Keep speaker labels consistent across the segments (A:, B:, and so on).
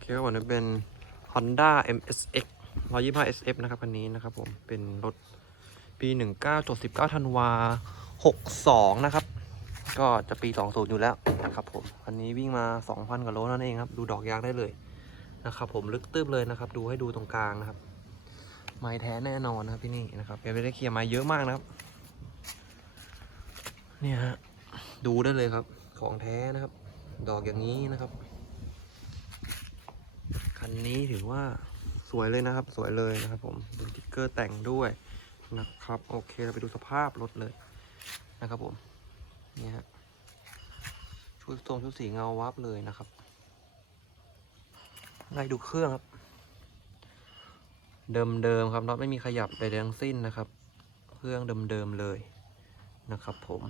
A: เคครับผมนี่เป็น Honda MSX 125 SF นะครับคันนี้นะครับผม เป็นรถปี 19จด19ธันวา 62 นะครับ ก็จะปี 20 อยู่แล้วนะครับผม คันนี้วิ่งมา 2,000กว่าโลนั่นเองครับ ดูดอกยางได้เลยนะครับผม ลึกตึบเลยนะครับ ดูให้ดูตรงกลางนะครับ ไม้แท้แน่นอนนะครับที่นี่นะครับแกไม่ได้เคลียร์ไม้เยอะมากนะครับ เนี่ยฮะ ดูได้เลยครับ ของแท้นะครับ ดอกอย่างนี้นะครับ นนี้ถือว่าสวยเลยนะครับ สวยเลยนะครับผมเป็นติ๊กเกอร์แต่งด้วยนะครับ โอเคเราไปดูสภาพรถเลยนะครับผมนี่ฮะชุดทรงชุดสีเงาวับเลยนะครับไล่ดูเครื่องครับ เดิมๆครับน็อตไม่มีขยับใดทั้งสิ้นนะครับ เครื่องเดิมๆเลยนะครับ ผม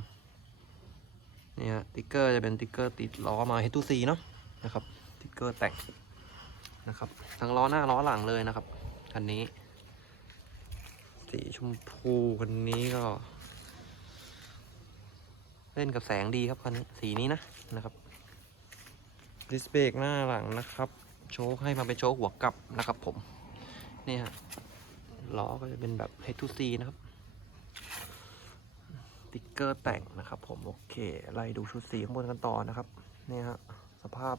A: เนี่ยติ๊กเกอร์จะเป็นติ๊กเกอร์ติดล้อมา H2C เนาะนะครับติ๊กเกอร์แต่ง นะครับ ทั้งล้อหน้าล้อหลังเลยนะครับ คันนี้ สีชมพูคันนี้ก็ เล่นกับแสงดีครับคันนี้ สีนี้นะนะครับ ดิสเบรกหน้าหลังนะครับ โชคให้มาเป็นโชคหัวกลับนะครับ ผม นี่ฮะ ล้อก็จะเป็นแบบ H2C นะครับติ๊กเกอร์แต่งนะครับผม โอเค ไล่ดูชุดสีข้างบนกันต่อนะครับ นี่ฮะ สภาพ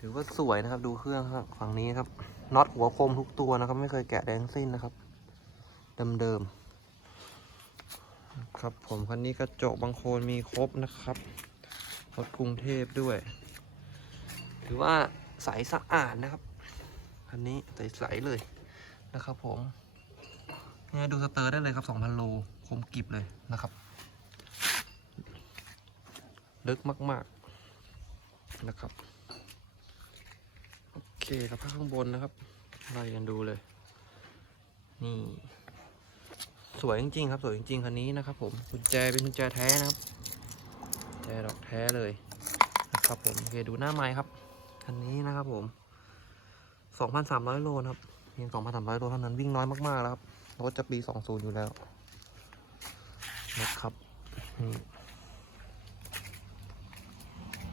A: ถือว่าสวยนะครับ ดูเครื่องครับฝั่งนี้ครับน็อตหัวคมทุกตัวนะครับ ไม่เคยแกะแดงสิ้นนะครับ เดิมๆครับผมคันนี้กระจกบางโคนมีครบนะครับรถกรุงเทพด้วย ถือว่าใสสะอาดนะครับคันนี้ใสๆเลยนะครับผมเนี่ยดูสเตอร์ได้เลยครับ 2,000 โลคมกริบเลยนะครับ ลึกมาก ๆ นะครับ เคครับภาข้างบนนะครับไล่กันดูเลย นี่ สวยจริงๆครับ สวยจริงๆคันนี้นะครับ ผมกุญแจเป็นกุญแจแท้นะครับแจดอกแท้เลยนะครับผมโอเคดูหน้าไม้ครับคันนี้นะครับผม2,300โลนะครับเพียง2,300โลเท่านั้นวิ่งน้อยมากๆแล้วครับรถจะปี 20 อยู่แล้วนะครับ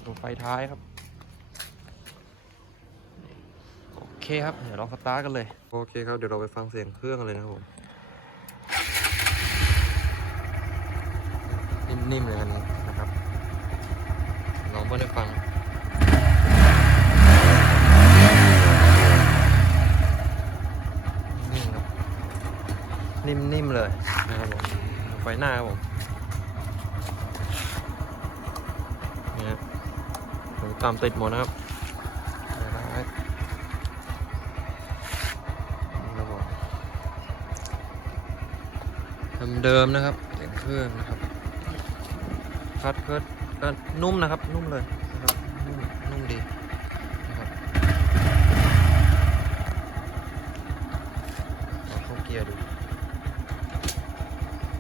A: ดูไฟท้ายครับ โอ เคครับ เดี๋ยวลองสตาร์ทกันเลย โอเคครับ เดี๋ยวเราไปฟังเสียงเครื่องกันเลยนะครับผม นิ่มๆเลยคันนี้นะครับลองเพื่อนได้ฟังนิ่มครับนิ่มๆเลยนะครับผมไฟหน้าครับผมเนี่ยฮะหูตามติดหมดนะครับเดี๋ยวนะ ครับผม เดิมๆนะครับเสียงเครื่องนะครับคัดเคิร์ดก็นุ่มนะครับ นุ่มเลยนะครับนุ่มนุ่มดีนะครับลองเข้าเกียร์ดู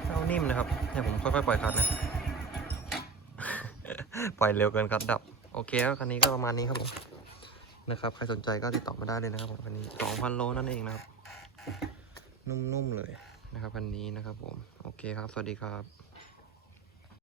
A: เข้านิ่มนะครับเนี่ยผมค่อยๆปล่อยคัดนะปล่อยเร็วเกินคัดดับ โอเคครับคันนี้ก็ประมาณนี้ครับผมนะครับใครสนใจก็ติดต่อมาได้เลยนะครับผมคันนี้ 2,000 โลนั่นเองนะครับ นุ่มๆเลย นะครับคันนี้นะครับผม โอเคครับ สวัสดีครับ